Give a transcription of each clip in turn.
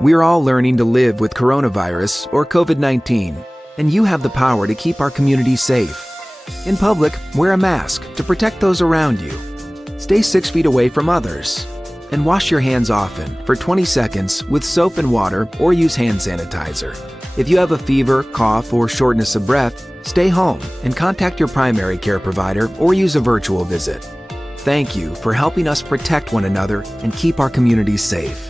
We're all learning to live with coronavirus or COVID-19, and you have the power to keep our community safe. In public, wear a mask to protect those around you. Stay 6 feet away from others. And wash your hands often for 20 seconds with soap and water or use hand sanitizer. If you have a fever, cough, or shortness of breath, stay home and contact your primary care provider or use a virtual visit. Thank you for helping us protect one another and keep our communities safe.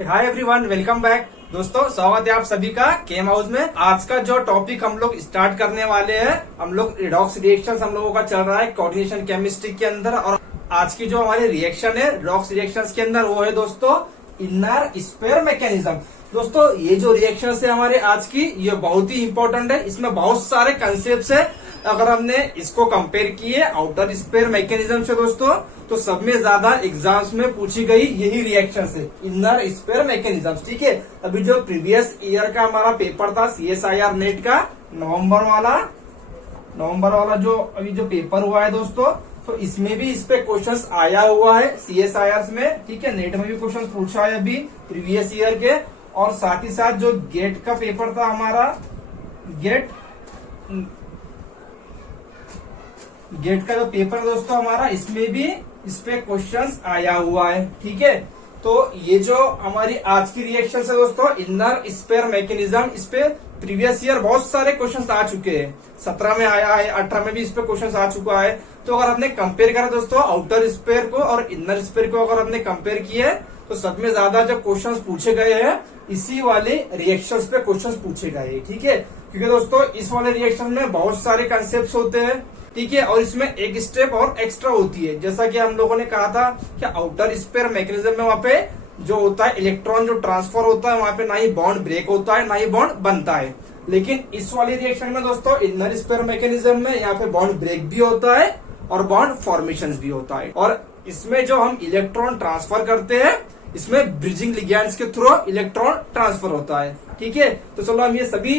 Hi everyone, welcome back. दोस्तों, स्वागत है आप सभी का केम house में। आज का जो टॉपिक हम लोग स्टार्ट करने वाले हैं, हम लोग रिडॉक्स रिएक्शन हम लोगों का चल रहा है कोऑर्डिनेशन केमिस्ट्री के अंदर। और आज की जो हमारी रिएक्शन है रिडॉक्स रिएक्शंस के अंदर, वो है दोस्तों इनर स्पेयर मैकेनिज्म। दोस्तों, ये जो रिएक्शन है हमारे आज की, ये बहुत ही इंपॉर्टेंट है। इसमें बहुत सारे कंसेप्ट है। अगर हमने इसको कंपेयर किए आउटर स्पेयर मैकेनिज्म से दोस्तों, तो सब में ज्यादा एग्जाम्स में पूछी गई यही रिएक्शन है, इनर स्पेयर मैकेनिज्म। ठीक है, अभी जो प्रीवियस ईयर का हमारा पेपर था CSIR नेट का नवंबर वाला जो अभी जो पेपर हुआ है दोस्तों, तो इसमें भी इस पे क्वेश्चंस आया हुआ है CSIR में। ठीक है, नेट में भी क्वेश्चन पूछा है अभी प्रीवियस ईयर के। और साथ ही साथ जो गेट का पेपर था हमारा, गेट का जो पेपर दोस्तों हमारा, इसमें भी इस पे क्वेश्चंस आया हुआ है। ठीक है, तो ये जो हमारी आज की रिएक्शन है दोस्तों इनर स्पेयर मैकेनिज्म, इस पे प्रीवियस ईयर बहुत सारे क्वेश्चंस आ चुके हैं। 17 में आया है, 18 में भी इस पे क्वेश्चंस आ चुका है। तो अगर आपने कंपेयर करा दोस्तों आउटर स्पेयर को और इनर स्पेयर को, अगर आपने कंपेयर किए तो सब में ज्यादा जो क्वेश्चन पूछे गए हैं इसी वाले रिएक्शन पे क्वेश्चन पूछे गए हैं। ठीक है, क्योंकि दोस्तों इस वाले रिएक्शन में बहुत सारे कंसेप्ट होते हैं। ठीक है, और इसमें एक स्टेप और एक्स्ट्रा होती है। जैसा कि हम लोगों ने कहा था कि आउटर स्पेयर मैकेनिज्म में वहां पे जो होता है इलेक्ट्रॉन जो ट्रांसफर होता है, वहां पे ना ही बॉन्ड ब्रेक होता है ना ही बॉन्ड बनता है। लेकिन इस वाली रिएक्शन में दोस्तों इनर स्पेयर मैकेनिज्म में यहाँ पे बॉन्ड ब्रेक भी होता है और बॉन्ड फॉर्मेशन भी होता है। और इसमें जो हम इलेक्ट्रॉन ट्रांसफर करते हैं, इसमें ब्रिजिंग लिगैंड्स के थ्रू इलेक्ट्रॉन ट्रांसफर होता है। ठीक है, तो चलो हम ये सभी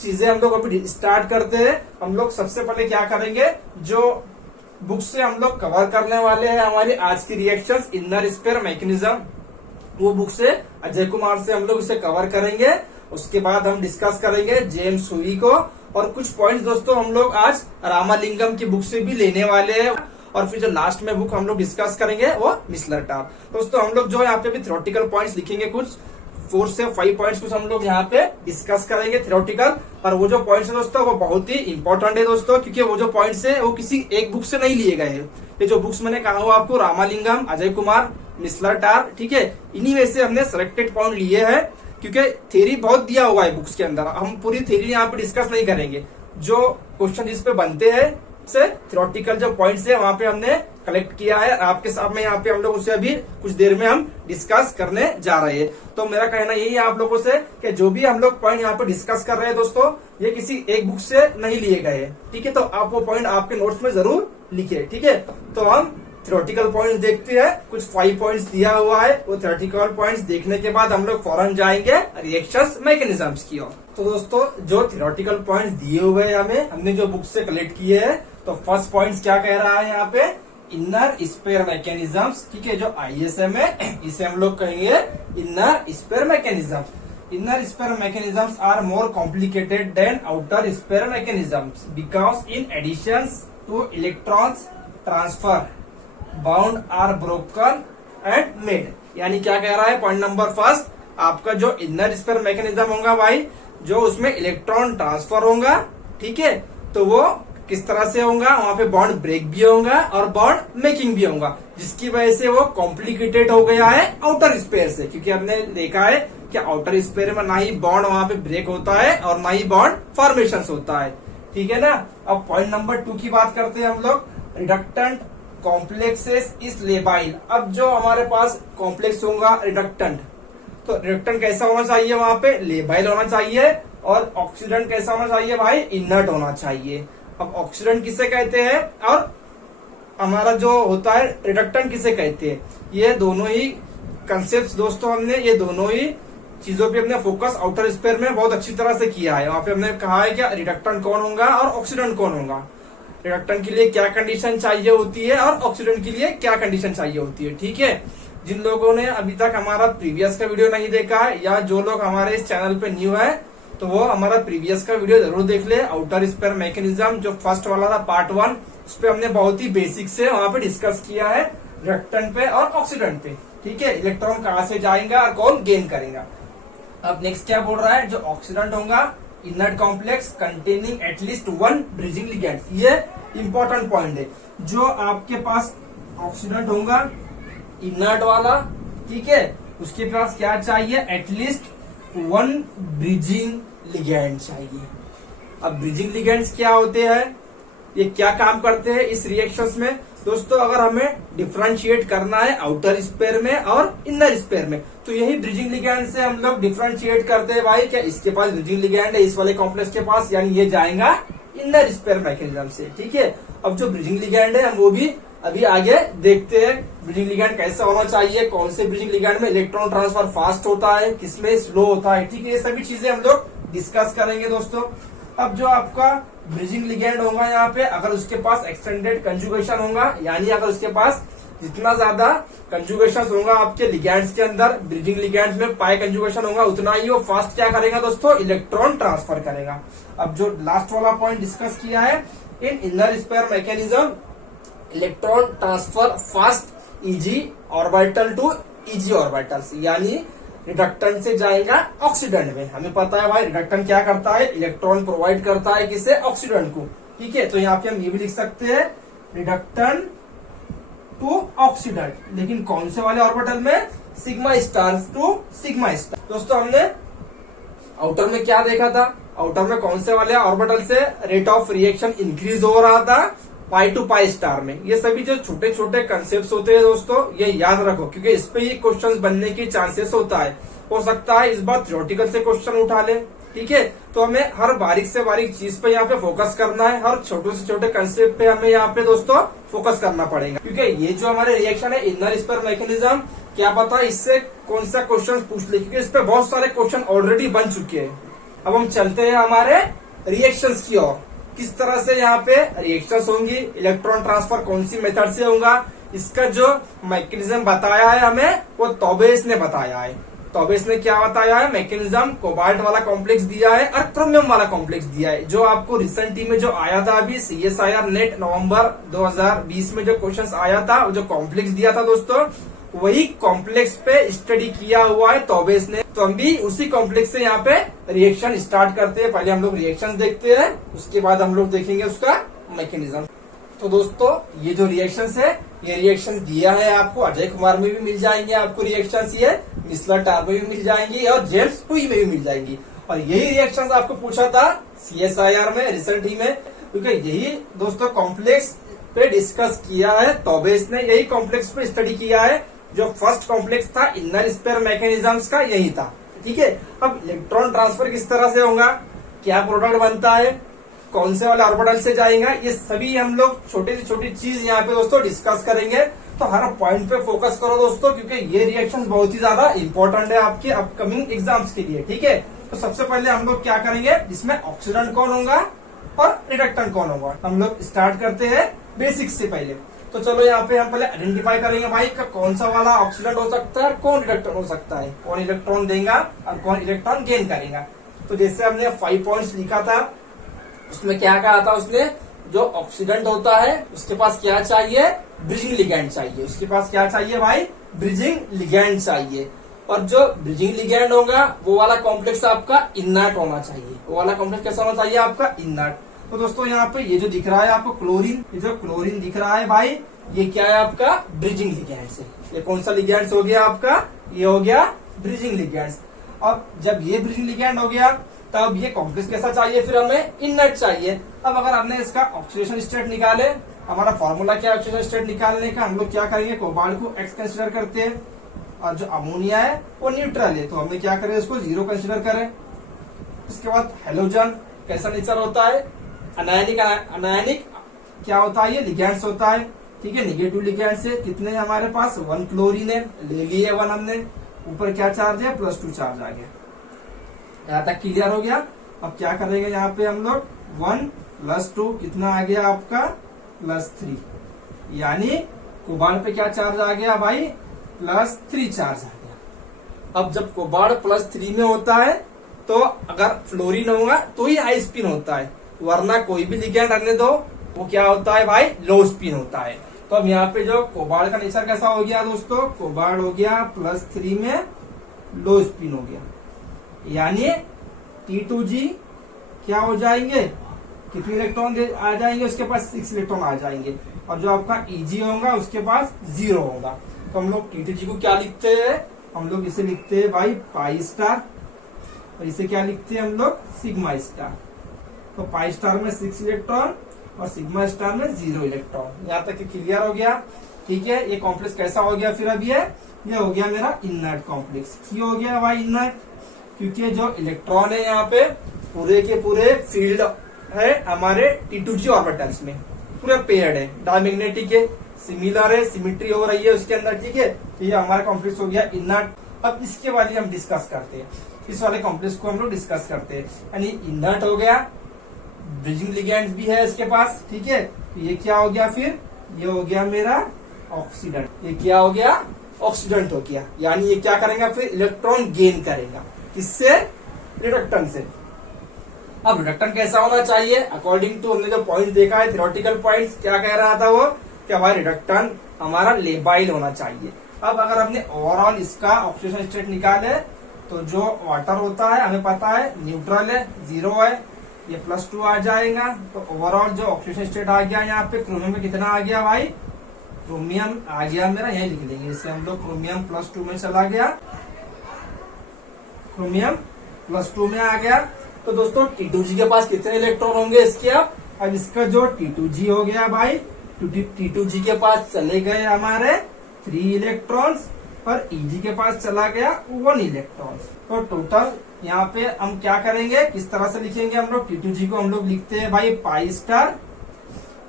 चीजें हम लोग अभी स्टार्ट करते हैं। हम लोग सबसे पहले क्या करेंगे, जो बुक से हम लोग कवर करने वाले हैं हमारी आज की रिएक्शंस इनर स्पेयर मैकेनिज्म, वो बुक से अजय कुमार से हम लोग इसे कवर करेंगे। उसके बाद हम डिस्कस करेंगे जेम्स हुई को, और कुछ पॉइंट्स दोस्तों हम लोग आज रामालिंगम की बुक से भी लेने वाले हैं। और फिर जो लास्ट में बुक हम लोग डिस्कस करेंगे वो मिसलर टार। दोस्तों हम लोग जो यहाँ पे भी थ्योरेटिकल पॉइंट्स लिखेंगे, कुछ 4 से 5 पॉइंट्स कुछ हम लोग यहाँ पे डिस्कस करेंगे थ्योरेटिकल। और वो जो पॉइंट्स है दोस्तों वो बहुत ही इंपॉर्टेंट है दोस्तों, क्योंकि वो जो पॉइंट्स है वो किसी एक बुक से नहीं लिए गए हैं। ये जो बुक्स मैंने कहा हुआ आपको, रामालिंगम, अजय कुमार, मिसलर टार, ठीक है, इन्हीं में से हमने सिलेक्टेड पॉइंट लिए हैं। क्योंकि थ्योरी बहुत दिया हुआ है बुक्स के अंदर, हम पूरी थ्योरी यहाँ पे डिस्कस नहीं करेंगे। जो क्वेश्चन जिस पे बनते हैं से थ्योरेटिकल जो पॉइंट्स है वहां पे हमने कलेक्ट किया है आपके सामने। यहाँ पे हम लोग उसे अभी कुछ देर में हम डिस्कस करने जा रहे हैं। तो मेरा कहना यही है आप लोगों से कि जो भी हम लोग पॉइंट यहाँ पे डिस्कस कर रहे हैं दोस्तों, ये किसी एक बुक से नहीं लिए गए। ठीक है, तो आप वो पॉइंट आपके नोट्स में जरूर लिखिए। ठीक है, तो हम थ्योरेटिकल पॉइंट्स देखते हैं। कुछ 5 पॉइंट्स दिया हुआ है, वो थ्योरेटिकल पॉइंट्स देखने के बाद हम लोग फौरन जाएंगे रिएक्शंस मैकेनिज्म्स की ओर। तो दोस्तों जो थ्योरेटिकल पॉइंट्स दिए हुए हैं हमने जो बुक से कलेक्ट किए हैं, तो फर्स्ट पॉइंट क्या कह रहा है यहाँ पे, इनर स्पेयर मैकेनिज्म्स। ठीक है, जो ISM है इसे हम लोग कहेंगे inner sphere mechanism. Inner sphere mechanisms are more complicated than outer sphere mechanisms because in addition to electrons transfer bound are broken and made. यानी क्या कह रहा है, पॉइंट नंबर फर्स्ट, आपका जो इनर स्पेयर मैकेनिज्म होगा भाई, जो उसमें इलेक्ट्रॉन ट्रांसफर होगा, ठीक है, तो वो किस तरह से होगा, वहां पे बॉन्ड ब्रेक भी होगा और बॉन्ड मेकिंग भी होगा, जिसकी वजह से वो कॉम्प्लिकेटेड हो गया है आउटर स्पेयर से। क्योंकि हमने देखा है कि आउटर स्पेयर में ना ही बॉन्ड वहां पे ब्रेक होता है और ना ही बॉन्ड फॉर्मेशन होता है। ठीक है ना। अब पॉइंट नंबर 2 की बात करते हैं हम लोग, रिडक्टेंट कॉम्प्लेक्सेस इज लेबाइल। अब जो हमारे पास कॉम्प्लेक्स होगा रिडक्टेंट, तो रिडक्टेंट कैसा होना चाहिए, वहां पे लेबाइल होना चाहिए। और ऑक्सीडेंट कैसा होना चाहिए भाई, इनर्ट होना चाहिए। अब ऑक्सीडेंट किसे कहते हैं और हमारा जो होता है रिडक्टेंट किसे कहते हैं, ये दोनों ही कंसेप्ट दोस्तों हमने ये दोनों ही चीजों पे हमने फोकस आउटर स्पेयर में बहुत अच्छी तरह से किया है। वहां पे हमने कहा है कि रिडक्टेंट कौन होगा और ऑक्सीडेंट कौन होगा। रिडक्टेंट के लिए क्या कंडीशन चाहिए होती है और ऑक्सीडेंट के लिए क्या कंडीशन चाहिए होती है। ठीक है, जिन लोगों ने अभी तक हमारा प्रीवियस का वीडियो नहीं देखा है या जो लोग हमारे इस चैनल पे न्यू है तो वो हमारा प्रीवियस का वीडियो जरूर देख ले। आउटर स्पेयर मैकेनिज्म जो फर्स्ट वाला था पार्ट 1, उस पर हमने बहुत ही बेसिक से वहां पे डिस्कस किया है रिडक्टेंट पे और ऑक्सीडेंट पे। ठीक है, इलेक्ट्रॉन कहां से जाएगा और कौन गेन करेगा। अब नेक्स्ट क्या बोल रहा है, जो ऑक्सीडेंट होगा inert complex containing at least 1 bridging ligand. ये इंपॉर्टेंट पॉइंट है, जो आपके पास ऑक्सीडेंट होगा इनर्ट वाला, ठीक है, उसके पास क्या चाहिए, एटलीस्ट 1 ब्रिजिंग लिगेंड चाहिए। अब ब्रिजिंग लिगेंड्स क्या होते हैं, ये क्या काम करते हैं इस रिएक्शंस में दोस्तों। अगर हमें डिफरेंशिएट करना है आउटर स्पेयर में और इनर स्पेयर में, तो यही ब्रिजिंग लिगेंड से हम लोग डिफरेंशिएट करते हैं भाई, क्या इसके पास ब्रिजिंग लिगेंड है इस वाले कॉम्प्लेक्स के पास, यानी ये जाएगा इनर स्पेयर मैकेनिज्म से। ठीक है, अब जो ब्रिजिंग लिगेंड है हम वो भी अभी आगे देखते हैं। ब्रिजिंग लिगेंड कैसा होना चाहिए, कौन से ब्रिजिंग लिगेंड में इलेक्ट्रॉन ट्रांसफर फास्ट होता है, किसमें स्लो होता है। ठीक है, ये सभी चीजें हम लोग डिस्कस करेंगे दोस्तों। अब जो आपका ब्रिजिंग लिगेंड होगा यहाँ पे, अगर उसके पास एक्सटेंडेड कंजुगेशन होगा, यानी अगर उसके पास जितना ज्यादा कंजुगेशन होगा आपके लिगेंड्स के अंदर, ब्रिजिंग लिगेंड्स में पाई कंजुगेशन होगा, उतना ही वो फास्ट क्या करेगा दोस्तों, इलेक्ट्रॉन ट्रांसफर करेगा। अब जो लास्ट वाला पॉइंट डिस्कस किया है, in inner sphere mechanism electron transfer fast e g orbital to e g orbitals, यानी रिडक्टेंट से जाएगा ऑक्सीडेंट में। हमें पता है भाई रिडक्टेंट क्या करता है, इलेक्ट्रॉन प्रोवाइड करता है किसे, ऑक्सीडेंट को। ठीक है, तो यहाँ पे हम ये भी लिख सकते हैं रिडक्टेंट टू ऑक्सीडेंट, लेकिन कौन से वाले ऑर्बिटल में, sigma star to sigma star. दोस्तों हमने आउटर में क्या देखा था, आउटर में कौन से वाले ऑर्बिटल से रेट ऑफ रिएक्शन इंक्रीज हो रहा था, पाई टू पाई स्टार में। ये सभी जो छोटे छोटे कंसेप्ट होते हैं दोस्तों, ये याद रखो, क्योंकि इस पे ये क्वेश्चंस बनने की चांसेस होता है। हो सकता है इस बार थ्योरेटिकल से क्वेश्चन उठा ले। ठीक है, तो हमें हर बारीक से बारीक चीज पे यहाँ पे फोकस करना है, हर छोटे से छोटे कंसेप्ट पे हमें यहाँ पे दोस्तों फोकस करना पड़ेगा, क्योंकि ये जो हमारे रिएक्शन है इनर स्पेयर मैकेनिज्म, क्या पता इससे कौन सा क्वेश्चन पूछ ले, क्योंकि इस पे बहुत सारे क्वेश्चन ऑलरेडी बन चुके हैं। अब हम चलते हैं हमारे रिएक्शंस की ओर, किस तरह से यहाँ पे रिएक्शंस होंगी, इलेक्ट्रॉन ट्रांसफर कौन सी मेथड से होगा, इसका जो मैकेनिज्म बताया है हमें वो तोबेस ने बताया है। तोबेस ने क्या बताया है, मैकेनिज्म कोबाल्ट वाला कॉम्प्लेक्स दिया है और क्रोमियम वाला कॉम्प्लेक्स दिया है, जो आपको रिसेंटली में जो आया था अभी CSIR नेट नवंबर 2020 में जो क्वेश्चन आया था, जो कॉम्प्लेक्स दिया था दोस्तों, वही कॉम्प्लेक्स पे स्टडी किया हुआ है तोबेस ने। तो हम भी उसी कॉम्प्लेक्स से यहाँ पे रिएक्शन स्टार्ट करते हैं। पहले हम लोग रिएक्शन देखते हैं, उसके बाद हम लोग देखेंगे उसका मैकेनिज्म। तो दोस्तों ये जो रिएक्शंस है, ये रिएक्शंस दिया है आपको अजय कुमार में भी मिल जाएंगे आपको रिएक्शंस, ये मिसलर टार में भी मिल जाएंगी और जेम्स टुई में भी मिल जाएंगी। और यही रिएक्शंस आपको पूछा था CSIR में रिसेंटली में, क्योंकि यही दोस्तों कॉम्प्लेक्स पे डिस्कस किया है तोबेस ने, यही कॉम्प्लेक्स पे स्टडी किया है। जो फर्स्ट कॉम्प्लेक्स था इनर स्पेयर मैकेनिज्म्स का, यही था। ठीक है, अब इलेक्ट्रॉन ट्रांसफर किस तरह से होगा, क्या प्रोडक्ट बनता है, कौन से वाले ऑर्बिटल से जाएगा, ये सभी हम लोग छोटी से छोटी चीज यहाँ पे दोस्तों डिस्कस करेंगे। तो हर पॉइंट पे फोकस करो दोस्तों, क्योंकि ये रिएक्शन बहुत ही ज्यादा इंपॉर्टेंट है आपके अपकमिंग एग्जाम्स के लिए। ठीक है, तो सबसे पहले हम लोग क्या करेंगे, इसमें ऑक्सीडेंट कौन होगा और रिडक्टेंट कौन होगा। हम लोग स्टार्ट करते हैं बेसिक्स से पहले। तो चलो यहाँ पे हम पहले आइडेंटिफाई करेंगे भाई का कौन सा वाला ऑक्सीडेंट हो सकता है, कौन रिडक्टेंट हो सकता है, कौन इलेक्ट्रॉन देगा और कौन इलेक्ट्रॉन गेन करेगा। तो जैसे हमने 5 पॉइंट्स लिखा था, उसमें क्या कहा था उसने, जो ऑक्सीडेंट होता है उसके पास क्या चाहिए, ब्रिजिंग लिगेंड चाहिए। उसके पास क्या चाहिए भाई, ब्रिजिंग लिगेंड चाहिए। और जो ब्रिजिंग लिगेंड होगा वो वाला कॉम्प्लेक्स आपका इनर्ट होना चाहिए। वो वाला कॉम्प्लेक्स कैसा होना चाहिए आपका, इनर्ट। तो दोस्तों यहाँ पे ये जो दिख रहा है आपको क्लोरीन, ये जो क्लोरीन दिख रहा है भाई, ये क्या है आपका, ब्रिजिंग लिगेंड्स है। ये कौन सा लिगेंड्स हो गया आपका, ये हो गया ब्रिजिंग लिगेंड्स। अब जब ये ब्रिजिंग लिगेंड हो गया, तब ये कॉम्प्लेक्स कैसा चाहिए, फिर हमें इनर्ट चाहिए। अब अगर हमने इसका ऑक्सीडेशन स्टेट निकाले, हमारा फॉर्मूला क्या है ऑक्सीडेशन स्टेट निकालने का, हम लोग क्या करेंगे, कोबाल्ट को X कंसिडर करते हैं और जो अमोनिया है वो न्यूट्रल है, तो हमने क्या करें, इसको 0 कंसिडर करें। इसके बाद हेलोजन कैसा नेचर होता है, अनायनिक। अनायनिक क्या होता है, ये लिगेंड्स होता है। ठीक है, निगेटिव लिगेंड्स है, कितने हैं हमारे पास, 1 क्लोरीन है, ले लिए 1 हमने, ऊपर क्या चार्ज है, +2 चार्ज आ गया। यहाँ तक क्लियर हो गया। अब क्या करेंगे, यहाँ पे हम लोग 1 +2 कितना आ गया आपका +3, यानी कोबाल्ट पे क्या चार्ज आ गया भाई +3 चार्ज आ गया। अब जब कोबाल्ट +3 में होता है तो अगर फ्लोरीन होगा तो ही हाई स्पिन होता है, वरना कोई भी लिगेंड रहने दो वो क्या होता है भाई लो स्पिन होता है। तो अब यहाँ पे जो कोबाल्ट का नेचर कैसा हो गया दोस्तों, कोबाल्ट हो गया +3 में लो स्पिन हो गया, यानी T2G क्या हो जाएंगे, कितने इलेक्ट्रॉन आ जाएंगे उसके पास 6 इलेक्ट्रॉन आ जाएंगे, और जो आपका Eg होगा उसके पास 0 होगा। तो हम लोग T2G को क्या लिखते हैं, हम लोग इसे लिखते हैं भाई पाई स्टार, और इसे क्या लिखते हैं हम लोग सिग्मा स्टार। तो पाई स्टार में 6 इलेक्ट्रॉन और सिग्मा स्टार में 0 इलेक्ट्रॉन। यहाँ तक क्लियर हो गया, ठीक है। ये कॉम्प्लेक्स कैसा हो गया फिर, अब ये हो गया मेरा इनर्ट कॉम्प्लेक्स। क्यों हो गया भाई इनर्ट, क्योंकि जो इलेक्ट्रॉन है यहाँ पे पूरे के पूरे फील्ड है हमारे T2G ऑर्बिटल्स में, पूरे पेयर्ड है, डायमैग्नेटिक है, सिमिलर है, सिमिट्री हो रही है उसके अंदर, ठीक है। तो ये हमारा कॉम्प्लेक्स हो गया इनर्ट। अब इसके वाले हम डिस्कस करते हैं, इस वाले कॉम्प्लेक्स को हम लोग डिस्कस करते हैं। यानी इनर्ट हो गया, ब्रिजिंग लिगेंड्स भी है इसके पास, ठीक है। तो ये क्या हो गया फिर, ये हो गया मेरा ऑक्सीडेंट, ये क्या हो गया ऑक्सीडेंट हो गया, यानी ये क्या करेगा फिर इलेक्ट्रॉन गेन करेगा, किससे, रिडक्टेंट से। अब रिडक्टेंट कैसा होना चाहिए, अकॉर्डिंग टू हमने जो पॉइंट देखा है थ्योरेटिकल पॉइंट्स, क्या कह रहा था वो, कि हमारा रिडक्टेंट हमारा लेबाइल होना चाहिए। अब अगर हमने ओवरऑल इसका ऑक्सीडेशन स्टेट निकाले तो जो वाटर होता है हमें पता है न्यूट्रल है, 0 है, ये +2 आ जाएगा। तो ओवरऑल जो ऑक्सीडेशन स्टेट आ गया यहाँ पे क्रोमियम में कितना आ गया भाई, क्रोमियम आ गया मेरा, यही लिख देंगे इसे हम लोग, क्रोमियम +2 में चला गया, क्रोमियम +2 में आ गया। तो दोस्तों T2G के पास कितने इलेक्ट्रॉन होंगे इसके, अब इसका जो T2G हो गया भाई, T2G के पास चले गए हमारे 3 इलेक्ट्रॉन्स और Eg के पास चला गया 1 इलेक्ट्रॉन। तो टोटल यहाँ पे हम क्या करेंगे, किस तरह से लिखेंगे हम लोग, T2G को हम लोग लिखते हैं भाई पाई स्टार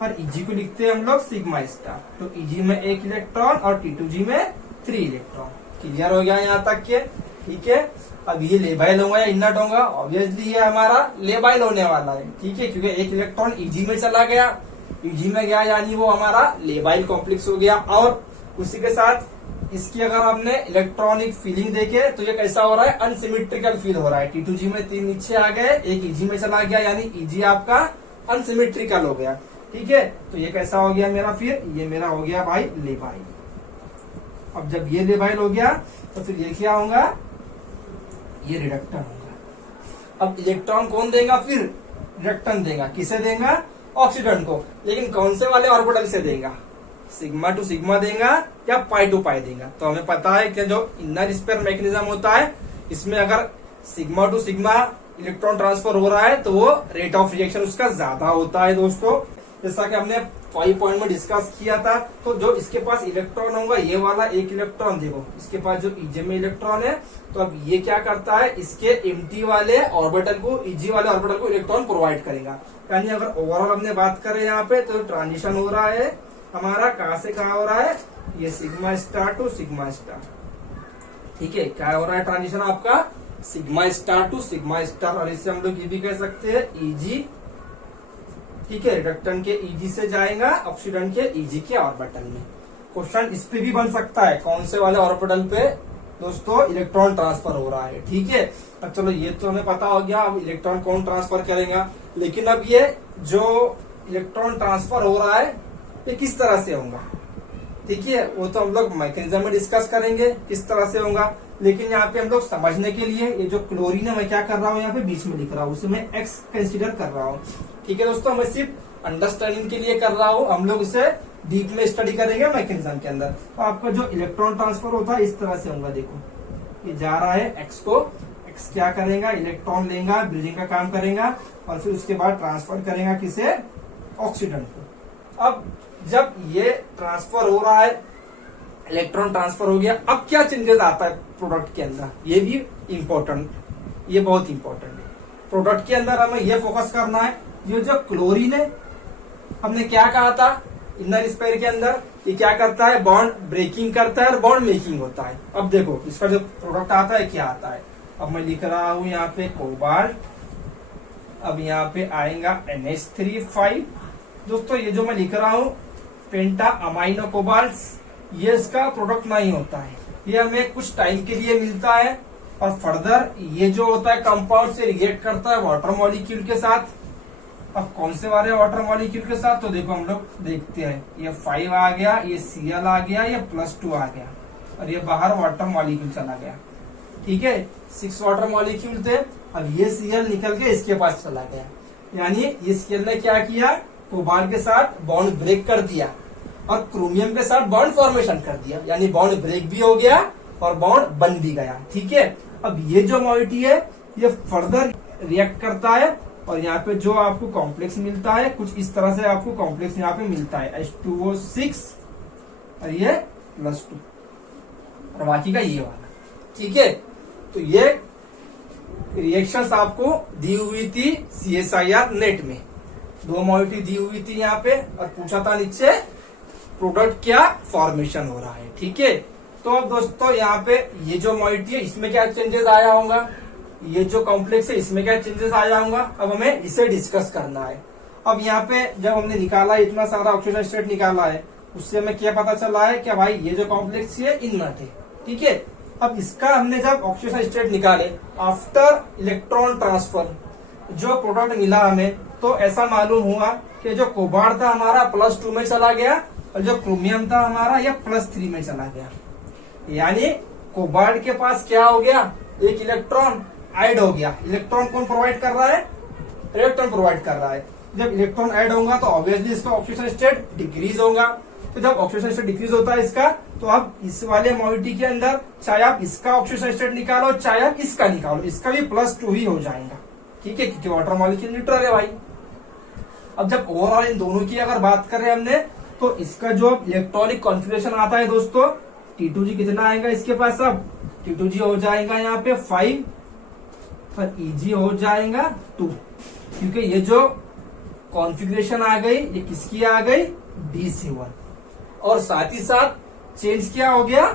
और Eg को लिखते हैं हम लोग सिग्मा स्टार। तो Eg में 1 इलेक्ट्रॉन और T2G में 3 इलेक्ट्रॉन। क्लियर हो गया यहाँ तक के, ठीक है। अब ये लेबाइल होगा या इनर्ट होगा, ऑब्वियसली ये हमारा लेबाइल होने वाला है, ठीक है, क्योंकि 1 इलेक्ट्रॉन Eg में चला गया, Eg में गया यानी वो हमारा लेबाइल कॉम्प्लेक्स हो गया। और उसी के साथ इसकी अगर हमने इलेक्ट्रॉनिक फीलिंग देखे तो ये कैसा हो रहा है, अनसिमेट्रिकल फील हो रहा है। T2G में 3 नीचे आ गए, 1 Eg में चला गया, यानी Eg आपका अनसिमेट्रिकल हो गया, ठीक है। तो ये कैसा हो गया मेरा, फिर ये मेरा हो गया भाई लेबाइल। अब जब ये लेबाइल हो गया तो फिर ये क्या होगा, ये रिडक्टेंट होगा। अब इलेक्ट्रॉन कौन देगा फिर, रिडक्टेंट देगा, किसे देगा, ऑक्सीडेंट को, लेकिन कौन से वाले ऑर्बिटल से देगा, सिग्मा टू सिग्मा देगा या पाई टू पाई देगा। तो हमें पता है कि जो इनर स्पेयर मैकेनिज्म होता है इसमें अगर sigma two sigma electron transfer हो रहा है तो वो रेट ऑफ रिएक्शन उसका ज्यादा होता है दोस्तों, जैसा कि हमने 5 पॉइंट में डिस्कस किया था। तो जो इसके पास इलेक्ट्रॉन होगा, ये वाला 1 इलेक्ट्रॉन, देखो इसके पास जो Eg में इलेक्ट्रॉन है, तो अब ये क्या करता है, इसके एम्प्टी वाले ऑर्बिटल को, Eg वाले ऑर्बिटल को इलेक्ट्रॉन प्रोवाइड करेगा। यानी अगर ओवरऑल हमने बात करें यहाँ पे तो ट्रांजिशन हो रहा है हमारा, कहाँ से कहाँ हो रहा है, ये sigma star to sigma star, ठीक है। क्या हो रहा है ट्रांजिशन आपका, sigma star to sigma star, और इससे हम लोग ये भी कह सकते हैं Eg, ठीक है, रिडक्टेंट के Eg से जाएगा ऑक्सीडेंट के Eg के ऑर्बिटल में। क्वेश्चन इस पे भी बन सकता है, कौन से वाले ऑर्बिटल पे दोस्तों इलेक्ट्रॉन ट्रांसफर हो रहा है, ठीक है। अब चलो ये तो हमें पता हो गया, अब इलेक्ट्रॉन कौन ट्रांसफर करेगा, लेकिन अब ये जो इलेक्ट्रॉन ट्रांसफर हो रहा है ये किस तरह से होगा, ठीक है, वो तो हम लोग मैकेनिज्म में डिस्कस करेंगे किस तरह से होगा। लेकिन यहाँ पे हम लोग समझने के लिए ये जो क्लोरीन है मैं क्या कर रहा हूँ, यहाँ पे बीच में लिख रहा हूँ, उसे मैं X कंसिडर कर रहा हूँ, ठीक है दोस्तों। मैं सिर्फ अंडरस्टैंडिंग के लिए कर रहा हूँ, हम लोग इसे डीप में स्टडी करेंगे मैकेनिज्म के अंदर। तो आपका जो इलेक्ट्रॉन ट्रांसफर होता है इस तरह से होगा, देखो ये जा रहा है X को, X क्या करेगा, इलेक्ट्रॉन लेगा, ब्रिजिंग का काम करेगा और फिर उसके बाद ट्रांसफर करेगा किसे, ऑक्सीडेंट को। अब जब ये ट्रांसफर हो रहा है, इलेक्ट्रॉन ट्रांसफर हो गया, अब क्या चेंजेस आता है प्रोडक्ट के अंदर, ये भी इम्पोर्टेंट, ये बहुत इंपॉर्टेंट है। प्रोडक्ट के अंदर हमें ये फोकस करना है, ये जो क्लोरीन है हमने क्या कहा था इनर स्पेयर के अंदर, ये क्या करता है, बॉन्ड ब्रेकिंग करता है और बॉन्ड मेकिंग होता है। अब देखो इसका जो प्रोडक्ट आता है क्या आता है, अब मैं लिख रहा हूं यहाँ पे कोबाल्ट अब यहाँ पे आएगा NH3 दोस्तों। ये जो मैं लिख रहा हूँ पेंटा अमाइनो कोबाल्ट, ये इसका प्रोडक्ट नहीं होता है, ये हमें कुछ टाइम के लिए मिलता है और फर्दर ये जो होता है कंपाउंड से रिएक्ट करता है वाटर मॉलिक्यूल के साथ। अब कौन से वाले वाटर मॉलिक्यूल के साथ, तो देखो हम लोग देखते हैं, ये 5 आ गया, ये Cl आ गया, ये +2 आ गया और ये बाहर वाटर मॉलिक्यूल चला गया। ठीक है, 6 वाटर मॉलिक्यूल थे, अब ये Cl निकल के इसके पास चला गया, यानी इस Cl ने क्या किया, कोबाल्ट के साथ बॉन्ड ब्रेक कर दिया और क्रोमियम के साथ बॉन्ड फॉर्मेशन कर दिया, यानी बॉन्ड ब्रेक भी हो गया और बॉन्ड बन भी गया। ठीक है, अब ये जो मॉइटी है ये फर्दर रिएक्ट करता है और यहाँ पे जो आपको कॉम्प्लेक्स मिलता है कुछ इस तरह से आपको कॉम्प्लेक्स यहाँ पे मिलता है H2O6 और ये +2 और बाकी का ये वाला। ठीक है, तो ये रिएक्शंस आपको दी हुई थी CSIR नेट में, 2 मॉइटी दी हुई थी यहाँ पे और पूछा था नीचे प्रोडक्ट क्या फॉर्मेशन हो रहा है। ठीक है, तो अब दोस्तों यहाँ पे ये जो मॉइटी है इसमें क्या चेंजेस आया होगा, ये जो कॉम्प्लेक्स है इसमें क्या चेंजेस आया होगा, अब हमें इसे डिस्कस करना है। अब यहाँ पे जब हमने निकाला इतना सारा ऑक्सीजन स्टेट निकाला है, उससे हमें क्या पता चला है कि भाई ये जो कॉम्प्लेक्स है इनर्ट है। ठीक है, अब इसका हमने जब ऑक्सीजन स्टेट निकाले आफ्टर इलेक्ट्रॉन ट्रांसफर जो प्रोडक्ट मिला हमें, तो ऐसा मालूम हुआ कि जो कोबाल्ट था हमारा +2 में चला गया और जो क्रोमियम था हमारा ये +3 में चला गया, यानी कोबाल्ट के पास क्या हो गया, एक इलेक्ट्रॉन ऐड हो गया। इलेक्ट्रॉन कौन प्रोवाइड कर रहा है, इलेक्ट्रॉन प्रोवाइड कर रहा है। जब इलेक्ट्रॉन ऐड होगा तो ऑब्वियसली इसका ऑक्सीजन स्टेट डिक्रीज होगा, तो जब ऑक्सीजन स्टेट डिक्रीज होता है इसका, तो अब इस वाले मॉइटी के अंदर चाहे आप इसका ऑक्सीजन स्टेट निकालो चाहे आप इसका निकालो, इसका भी +2 ही हो जाएगा। ठीक है, क्योंकि वाटर मॉलिक्यूल न्यूट्रल है भाई। अब जब ओवरऑल इन दोनों की अगर बात करें हमने, तो इसका जो इलेक्ट्रॉनिक कॉन्फ़िगरेशन आता है दोस्तों, T2G कितना आएगा इसके पास, अब T2G हो जाएगा यहाँ पे 5 और Eg हो जाएगा 2, क्योंकि ये जो कॉन्फ़िगरेशन आ गई ये किसकी आ गई, D7, और साथ ही साथ चेंज क्या हो गया,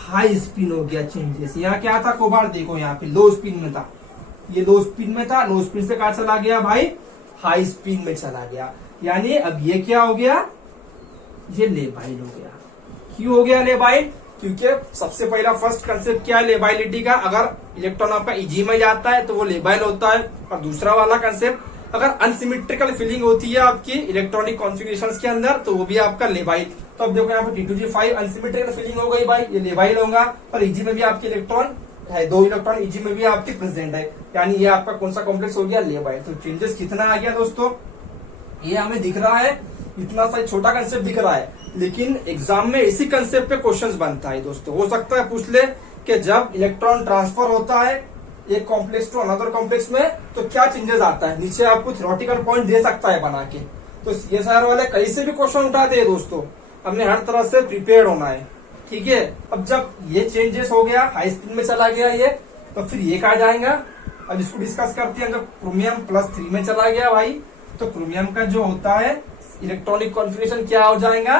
हाई स्पिन हो गया चेंजेस। यहाँ क्या था कोबाल्ट, देखो यहाँ पे लो स्पिन में था, ये लो स्पिन में था, लो स्पिन से कहा चला गया भाई, हाई स्पिन में चला गया, यानी अब ये क्या हो गया, ये लेबाइल हो गया। क्यों हो गया लेबाइल, क्योंकि सबसे पहला फर्स्ट कंसेप्ट क्या है लेबाइलिटी का, अगर इलेक्ट्रॉन आपका Eg में जाता है तो वो लेबाइल होता है, और दूसरा वाला कंसेप्ट अगर अनसिमेट्रिकल फीलिंग होती है आपकी इलेक्ट्रॉनिक कॉन्फ़िगरेशंस के अंदर तो वो भी आपका लेबाइल। तो अब देखो यहाँ पे T2G5 अनसिमेट्रिकल फीलिंग हो गई भाई, ये लेबाइल होगा, और Eg में भी आपके इलेक्ट्रॉन है, 2 इलेक्ट्रॉन Eg में भी आपके प्रेजेंट है, यानी ये आपका कौन सा कॉम्प्लेक्स हो गया, लेबाइल। तो चेंजेस कितना आ गया दोस्तों, ये हमें दिख रहा है, इतना सा छोटा कंसेप्ट दिख रहा है, लेकिन एग्जाम में इसी कंसेप्ट पे क्वेश्चंस बनता है दोस्तों। हो सकता है पूछ ले कि जब इलेक्ट्रॉन ट्रांसफर होता है एक कॉम्प्लेक्स टू अनदर कॉम्प्लेक्स में तो क्या चेंजेस आता है, नीचे आपको थ्योरेटिकल पॉइंट दे सकता है बना के। तो ये सारे वाले कहीं से भी क्वेश्चन उठाते हैं दोस्तों, हमने हर तरह से प्रिपेयर होना है। ठीक है, अब जब ये चेंजेस हो गया, हाई स्पीड में चला गया ये, तो फिर ये कहा जाएगा, अब इसको डिस्कस करते हैं। जब क्रोमियम +3 में चला गया भाई, तो क्रोमियम का जो होता है इलेक्ट्रॉनिक कॉन्फ़िगरेशन क्या हो जाएगा,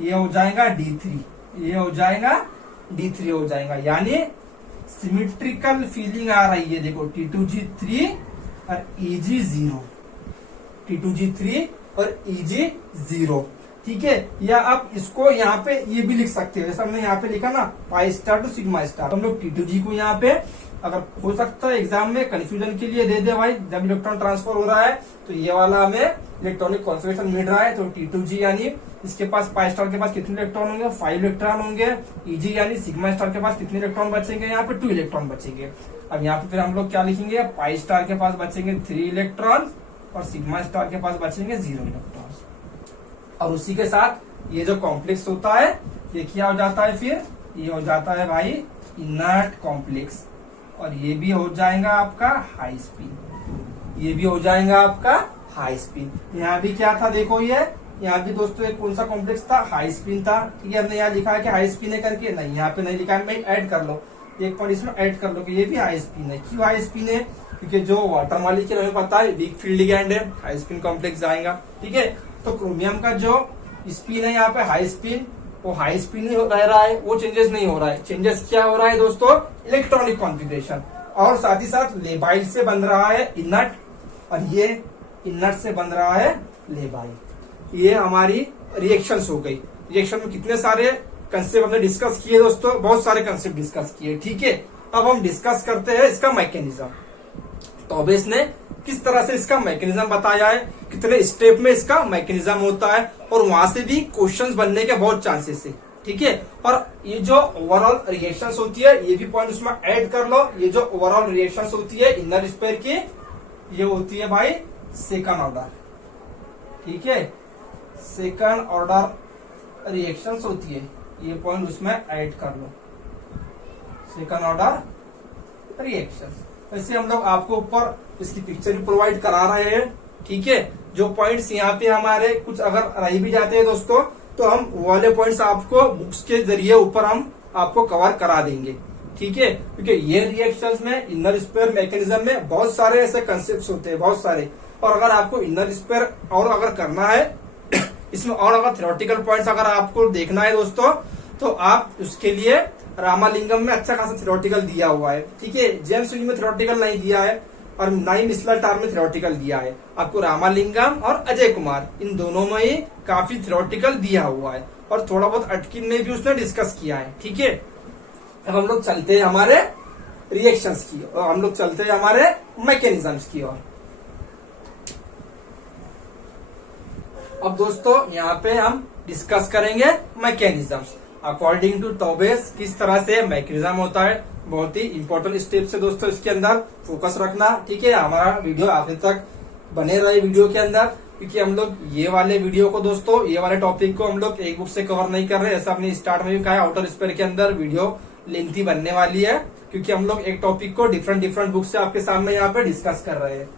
ये हो जाएगा D3, ये हो जाएगा D3 हो जाएगा, यानी सिमेट्रिकल फीलिंग आ रही है। देखो T2G3 और Eg0, T2G3 और Eg0। ठीक है, या आप इसको यहाँ पे ये भी लिख सकते हो, जैसे हमने यहाँ पे लिखा ना pi star to sigma star, हम लोग T2G को यहाँ पे अगर हो सकता है एग्जाम में कंफ्यूजन के लिए दे दे भाई, जब इलेक्ट्रॉन ट्रांसफर हो रहा है तो ये वाला हमें इलेक्ट्रॉनिक कॉन्फ़िगरेशन मिल रहा है, तो T2G यानी इसके पास पाई स्टार के पास कितने इलेक्ट्रॉन होंगे, 5 इलेक्ट्रॉन होंगे। Eg यानी सिग्मा स्टार के पास कितने इलेक्ट्रॉन बचेंगे, यहाँ पे 2 इलेक्ट्रॉन बचेंगे। अब यहाँ पे फिर हम लोग क्या लिखेंगे, पाई स्टार के पास बचेंगे 3 इलेक्ट्रॉन और सिग्मा स्टार के पास बचेंगे 0 इलेक्ट्रॉन। और उसी के साथ ये जो कॉम्प्लेक्स होता है ये क्या हो जाता है, फिर ये हो जाता है भाई इनर्ट कॉम्प्लेक्स, और ये भी हो जाएगा आपका हाई स्पिन, ये भी हो जाएगा आपका हाई स्पिन। यहाँ भी क्या था देखो, ये यहाँ भी दोस्तों एक कौन सा कॉम्प्लेक्स था, हाई स्पिन था। ठीक है, हमने यहाँ लिखा है कि हाई स्पिन है करके, नहीं यहाँ पे नहीं लिखा है, मैं ऐड कर लो, एक पॉइंट इसमें ऐड कर लो कि ये भी हाई स्पिन है। क्यों हाई स्पिन है, क्योंकि जो वाटर मॉलिक्यूल हमें पता है वीक फील्ड लिगैंड है, हाई स्पिन कॉम्प्लेक्स जाएगा। ठीक है, तो क्रोमियम का जो स्पिन है यहाँ पे हाई स्पिन, वो हाई स्पिन ही रह रहा है, वो चेंजेस नहीं हो रहा है। चेंजेस क्या हो रहा है दोस्तों, इलेक्ट्रॉनिक कॉन्फ़िगरेशन, और साथ ही साथ लेबाइल से बन रहा है इनर्ट और ये इनर से बन रहा है ले भाई। ये हमारी रिएक्शंस हो गई। रिएक्शन में कितने सारे कंसेप्ट हमने डिस्कस किए दोस्तों, बहुत सारे कंसेप्ट डिस्कस किए। ठीक है, अब हम डिस्कस करते हैं इसका मैकेनिज्म। तो अब इसने किस तरह से इसका मैकेनिज्म बताया है, कितने स्टेप में इसका मैकेनिज्म होता है, और वहां से भी क्वेश्चंस बनने के बहुत चांसेस है। ठीक है, और ये जो ओवरऑल रिएक्शंस होती है ये भी पॉइंट उसमें ऐड कर लो। ये जो ओवरऑल रिएक्शंस होती है इनर स्पेयर की, ये होती है भाई सेकंड ऑर्डर। ठीक है, सेकंड ऑर्डर रिएक्शंस होती है, ये पॉइंट उसमें ऐड कर लो, सेकंड ऑर्डर रिएक्शंस। वैसे हम लोग आपको ऊपर इसकी पिक्चर भी प्रोवाइड करा रहे हैं। ठीक है, जो पॉइंट्स यहाँ पे हमारे कुछ अगर रह भी जाते हैं दोस्तों, तो हम वो वाले पॉइंट्स आपको बुक्स के जरिए ऊपर हम आपको कवर करा देंगे। ठीक है, क्योंकि ये रिएक्शंस में इनर स्पेयर मैकेनिज्म में बहुत सारे ऐसे कंसेप्ट होते हैं, बहुत सारे। और अगर आपको इनर स्पेयर और अगर करना है इसमें, और अगर थ्योरेटिकल पॉइंट्स अगर आपको देखना है दोस्तों, तो आप उसके लिए रामालिंगम में अच्छा खासा थ्योरेटिकल दिया हुआ है। ठीक है, जेम्स में थ्योरेटिकल नहीं दिया है, और ना ही मिसलर टार में थ्योरेटिकल दिया है। आपको रामालिंगम और अजय कुमार इन दोनों में ही काफी थ्योरेटिकल दिया हुआ है, और थोड़ा बहुत अटकिन में भी उसने डिस्कस किया है। ठीक है, अब हम लोग चलते हैं हमारे रिएक्शंस की, और हम लोग चलते हैं हमारे मैकेनिज्म्स की ओर। अब दोस्तों यहाँ पे हम डिस्कस करेंगे मैकेनिज्म्स अकॉर्डिंग टू टॉबेस, किस तरह से मैकेनिज्म होता है। बहुत ही इंपॉर्टेंट स्टेप्स है दोस्तों, इसके अंदर फोकस रखना। ठीक है, हमारा वीडियो आखिर तक बने रहे वीडियो के अंदर, क्योंकि हम लोग ये वाले वीडियो को दोस्तों, ये वाले टॉपिक को हम लोग एक बुक से कवर नहीं कर रहे। ऐसा हमने स्टार्ट में भी कहा है, आउटर स्पेयर के अंदर वीडियो लेंथी बनने वाली है, क्योंकि हम लोग एक टॉपिक को डिफरेंट बुक से आपके सामने यहाँ पे डिस्कस कर रहे हैं।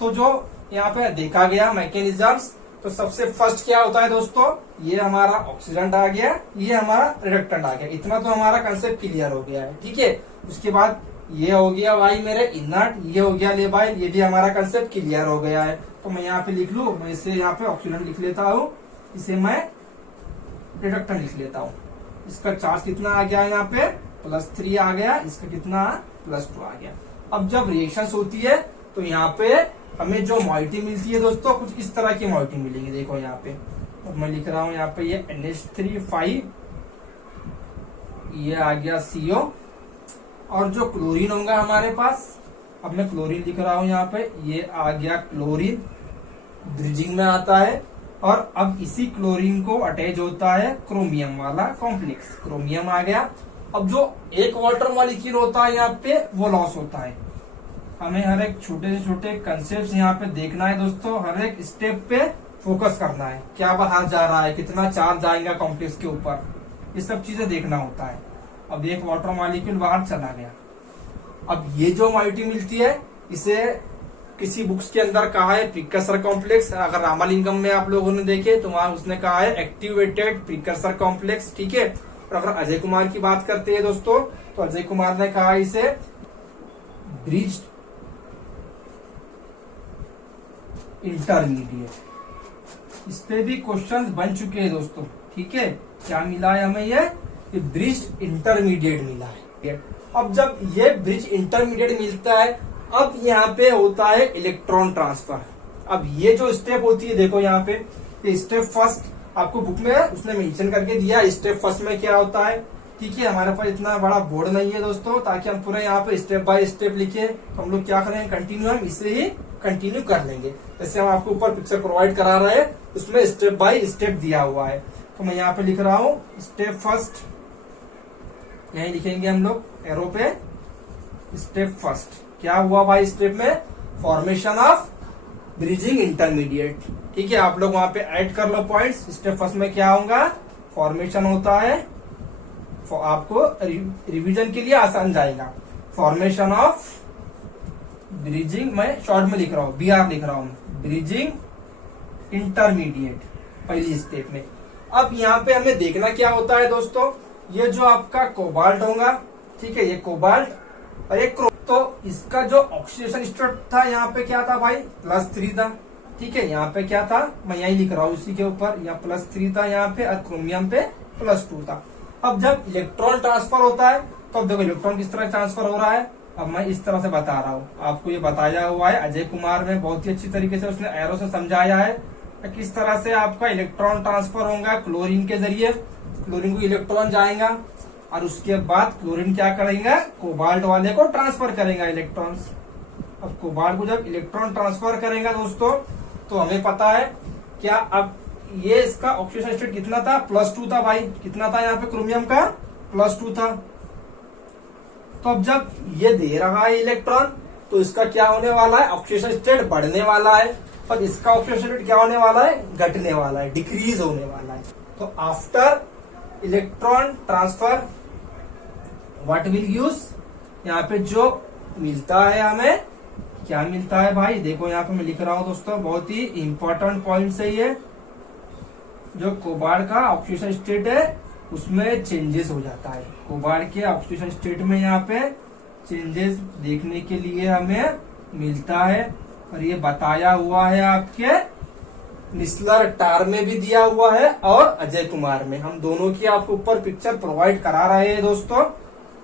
तो जो यहाँ पे देखा गया मैकेनिज्म्स, तो सबसे फर्स्ट क्या होता है दोस्तों, ये हमारा ऑक्सीडेंट आ गया, ये हमारा रिडक्टेंट आ गया। इतना तो हमारा कंसेप्ट क्लियर हो गया है। ठीक है, उसके बाद ये हो गया भाई मेरे इनर्ट, ये हो गया लेबाइल, ये भी हमारा कंसेप्ट क्लियर हो गया है। तो मैं यहाँ पे लिख लू, मैं इसे यहाँ पे ऑक्सीडेंट लिख लेता हूँ, इसे मैं रिडक्टेंट लिख लेता हूँ। इसका चार्ज कितना आ गया यहाँ पे +3 आ गया, इसका कितना +2 आ गया। अब जब रिएक्शंस होती है तो यहाँ पे हमें जो मॉइटी मिलती है दोस्तों, कुछ इस तरह की मॉइटी मिलेगी। देखो यहाँ पे, अब मैं लिख रहा हूँ यहाँ पे ये NH3 ये आ गया CO, और जो क्लोरीन होगा हमारे पास, अब मैं क्लोरीन लिख रहा हूँ यहाँ पे, ये आ गया क्लोरीन, ब्रिजिंग में आता है। और अब इसी क्लोरीन को अटैच होता है क्रोमियम वाला कॉम्प्लेक्स, क्रोमियम आ गया। अब जो एक वाटर मॉलिक्यूल होता है यहाँ पे, वो लॉस होता है। हमें हर एक छोटे से छोटे कंसेप्ट यहाँ पे देखना है दोस्तों, हर एक स्टेप पे फोकस करना है, क्या बाहर जा रहा है, कितना चार्ज आएगा कॉम्प्लेक्स के ऊपर, ये सब चीजें देखना होता है। अब एक वाटर मॉलिक्यूल बाहर चला गया, अब ये जो मॉइटी मिलती है, इसे किसी बुक्स के अंदर कहा है प्रीकर्सर कॉम्प्लेक्स। अगर रामालिंगम में आप लोगों ने देखे तो वहां उसने कहा है एक्टिवेटेड प्रीकर्सर कॉम्प्लेक्स। ठीक है, और अगर अजय कुमार की बात करते हैं दोस्तों, तो अजय कुमार ने कहा इसे ब्रिज्ड इंटरमीडिएट। इस पे भी क्वेश्चंस बन चुके हैं दोस्तों। ठीक है, क्या मिला है हमें, ये ब्रिज इंटरमीडिएट मिला है। अब जब ये ब्रिज इंटरमीडिएट मिलता है, अब यहाँ पे होता है इलेक्ट्रॉन ट्रांसफर। अब ये जो स्टेप होती है, देखो यहाँ पे ये स्टेप फर्स्ट आपको बुक में उसने मेंशन करके दिया। स्टेप फर्स्ट में क्या होता है, ठीक है, हमारे पास इतना बड़ा बोर्ड नहीं है दोस्तों, ताकि हम पूरे यहाँ पे स्टेप बाय स्टेप लिखे, तो हम लोग क्या करेंगे, कंटिन्यू हम इसे ही कंटिन्यू कर लेंगे। जैसे हम आपको ऊपर पिक्चर प्रोवाइड करा रहे हैं, उसमें स्टेप बाय स्टेप दिया हुआ है। तो मैं यहाँ पे लिख रहा हूँ स्टेप फर्स्ट, यही लिखेंगे हम लोग एरो पे। स्टेप फर्स्ट क्या हुआ भाई, स्टेप में फॉर्मेशन ऑफ ब्रिजिंग इंटरमीडिएट। ठीक है, आप लोग वहां पे ऐड कर लो पॉइंट्स। स्टेप फर्स्ट में क्या होगा, फॉर्मेशन होता है, आपको रिवीजन के लिए आसान जाएगा, फॉर्मेशन ऑफ ब्रिजिंग, मैं शॉर्ट में लिख रहा हूँ, BR लिख रहा हूँ, ब्रिजिंग इंटरमीडिएट पहली स्टेप में। अब यहाँ पे हमें देखना क्या होता है दोस्तों, ये जो आपका कोबाल्ट होगा, ठीक है, ये कोबाल्ट और एक क्रोम, तो इसका जो ऑक्सीडेशन स्टेट था यहाँ पे क्या था भाई, +3 था। ठीक है, यहाँ पे क्या था, मैं यही लिख रहा हूँ इसी के ऊपर, यहाँ +3 था यहाँ पे, और क्रोमियम पे +2 था। अब जब इलेक्ट्रॉन ट्रांसफर होता है, तो अब देखो इलेक्ट्रॉन किस तरह ट्रांसफर हो रहा है, अब मैं इस तरह से बता रहा हूँ, आपको ये बताया हुआ है अजय कुमार में, बहुत ही अच्छी तरीके से उसने एरो से समझाया है किस तरह से आपका इलेक्ट्रॉन ट्रांसफर होगा क्लोरीन के जरिए। क्लोरीन को इलेक्ट्रॉन जाएगा और उसके बाद क्लोरीन क्या करेगा, कोबाल्ट वाले को ट्रांसफर करेगा इलेक्ट्रॉन्स। अब कोबाल्ट को जब इलेक्ट्रॉन ट्रांसफर करेगा दोस्तों, तो हमें पता है क्या, अब ये इसका ऑक्सीडेशन स्टेट कितना था, +2 था भाई। कितना था यहाँ पे क्रोमियम का, +2 था। तो अब जब ये दे रहा है इलेक्ट्रॉन, तो इसका क्या होने वाला है, ऑक्सीडेशन स्टेट बढ़ने वाला है, और इसका ऑक्सीडेशन स्टेट क्या होने वाला है, घटने वाला है, डिक्रीज होने वाला है। तो after electron transfer what will use, यहाँ पे जो मिलता है हमें, क्या मिलता है भाई, देखो यहाँ पे मैं लिख रहा हूं दोस्तों, बहुत ही इंपॉर्टेंट पॉइंट है ये। जो कोबाल्ट का ऑक्सीडेशन स्टेट है उसमें चेंजेस हो जाता है। कोबाल्ट के ऑक्सीडेशन स्टेट में यहाँ पे चेंजेस देखने के लिए हमें मिलता है, और ये बताया हुआ है आपके निस्लर टार में भी दिया हुआ है और अजय कुमार में। हम दोनों की आपको ऊपर पिक्चर प्रोवाइड करा रहे हैं दोस्तों।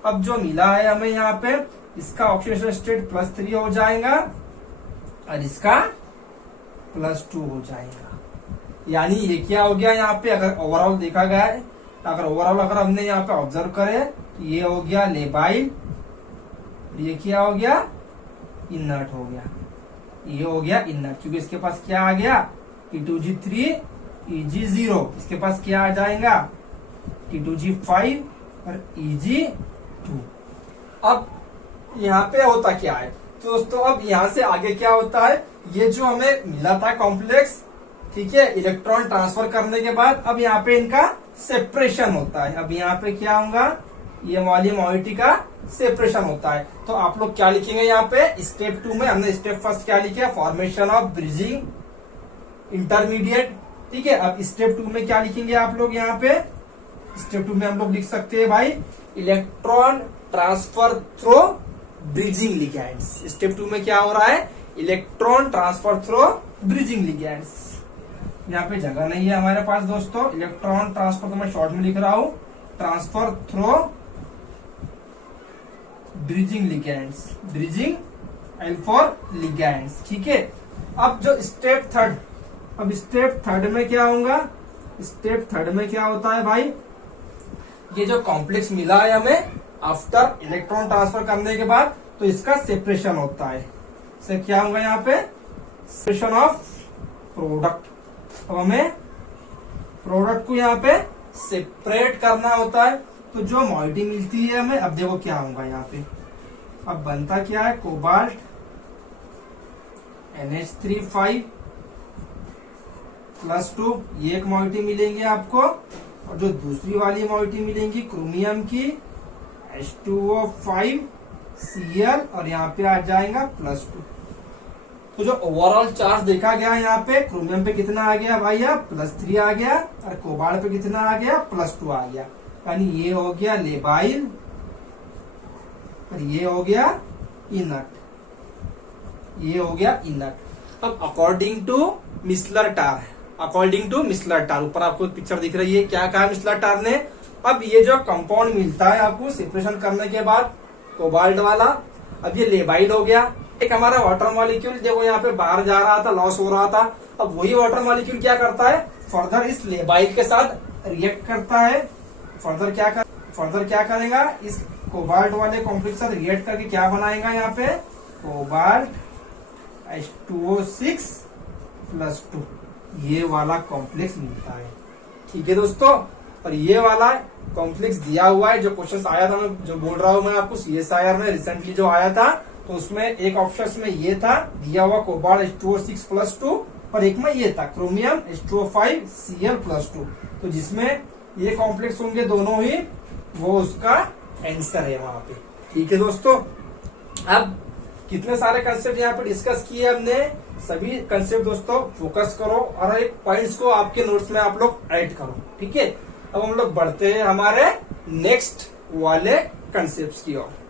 अब जो मिला है हमें यहाँ पे, इसका ऑक्सीडेशन स्टेट +3 हो जाएगा और इसका +2 हो जाएगा। यानी ये क्या हो गया यहाँ पे, अगर ओवरऑल देखा गया है, अगर हमने यहाँ पे ऑब्जर्व करे, ये हो गया लेबाइल, ये क्या हो गया, इनर्ट हो गया, ये हो गया इनर्ट, क्योंकि इसके पास क्या आ गया, T2G3 Eg0, इसके पास क्या आ जाएगा, T2G5 और Eg2। अब यहाँ पे होता क्या है तो दोस्तों, अब यहाँ से आगे क्या होता है, ये जो हमें मिला था कॉम्प्लेक्स, ठीक है, इलेक्ट्रॉन ट्रांसफर करने के बाद अब यहाँ पे इनका सेपरेशन होता है। अब यहाँ पे क्या होगा, ये वाली मॉइटी का सेपरेशन होता है। तो आप लोग क्या लिखेंगे यहाँ पे, स्टेप 2 में हमने स्टेप फर्स्ट क्या लिखा, फॉर्मेशन ऑफ ब्रिजिंग इंटरमीडिएट, ठीक है। अब स्टेप 2 में क्या लिखेंगे आप लोग, यहाँ पे स्टेप 2 में हम लोग लिख सकते हैं भाई, electron transfer through bridging ligands. Step 2 में क्या हो रहा है, electron transfer through bridging ligands. यहाँ पे जगह नहीं है हमारे पास दोस्तों, इलेक्ट्रॉन ट्रांसफर तो मैं शॉर्ट में लिख रहा हूं, transfer through bridging ligands, bridging L for ligands, ठीक है। अब जो स्टेप थर्ड, अब स्टेप थर्ड में क्या होगा, स्टेप थर्ड में क्या होता है भाई, ये जो कॉम्प्लेक्स मिला है हमें आफ्टर इलेक्ट्रॉन ट्रांसफर करने के बाद, तो इसका सेपरेशन होता है। से क्या होगा यहाँ पे, सेपरेशन ऑफ प्रोडक्ट। अब हमें प्रोडक्ट को यहाँ पे सेपरेट करना होता है, तो जो मॉइटी मिलती है हमें, अब देखो क्या होगा यहाँ पे, अब बनता क्या है, कोबाल्ट NH3 +2, ये एक मॉइटी मिलेंगे आपको, और जो दूसरी वाली मॉइटी मिलेंगी क्रोमियम की H2O5 Cl, और यहाँ पे आ जाएगा +2। तो जो ओवरऑल चार्ज देखा गया यहाँ पे, क्रोमियम पे कितना आ गया भाई, +3 आ गया, और कोबाल्ट पे कितना आ गया, +2 आ गया। यानी ये हो गया लेबाइल और ये हो गया इनर्ट, ये हो गया इनर्ट। अब अकॉर्डिंग टू मिस्लर टार, अकॉर्डिंग टू मिस्लर टार, ऊपर आपको पिक्चर दिख रही है, क्या कहा मिस्लर टार ने, अब ये जो कंपाउंड मिलता है आपको सेपरेशन करने के बाद कोबाल्ट वाला, अब ये लेबाइल हो गया। एक हमारा वाटर मॉलिक्यूल देखो यहाँ पे बाहर जा रहा था, लॉस हो रहा था, अब वही वाटर मॉलिक्यूल क्या करता है, फर्दर इस लेबाइल के साथ रिएक्ट करता है। फर्दर क्या करेगा, इस कोबाल्ट वाले कॉम्प्लेक्स के साथ रिएक्ट करके क्या बनाएगा यहाँ पे, कोबाल्ट H2O6 +2, ये वाला कॉम्प्लेक्स मिलता है, ठीक है दोस्तों। और ये वाला कॉम्प्लेक्स दिया हुआ है, जो क्वेश्चन आया था, मैं जो बोल रहा हूँ मैं आपको CSIR में रिसेंटली जो आया था, तो उसमें एक ऑप्शन में ये था दिया हुआ कोबाल्ट H2O6 +2, और एक में ये था क्रोमियम H2O5 Cl +2, तो जिसमें ये कॉम्प्लेक्स होंगे दोनों ही, वो उसका आंसर है वहां पे, ठीक है दोस्तों। अब कितने सारे कंसेप्ट यहाँ पे डिस्कस किए हमने, सभी कंसेप्ट दोस्तों फोकस करो और एक पॉइंट्स को आपके नोट्स में आप लोग ऐड करो, ठीक है। अब हम लोग बढ़ते हैं हमारे नेक्स्ट वाले कंसेप्ट की ओर।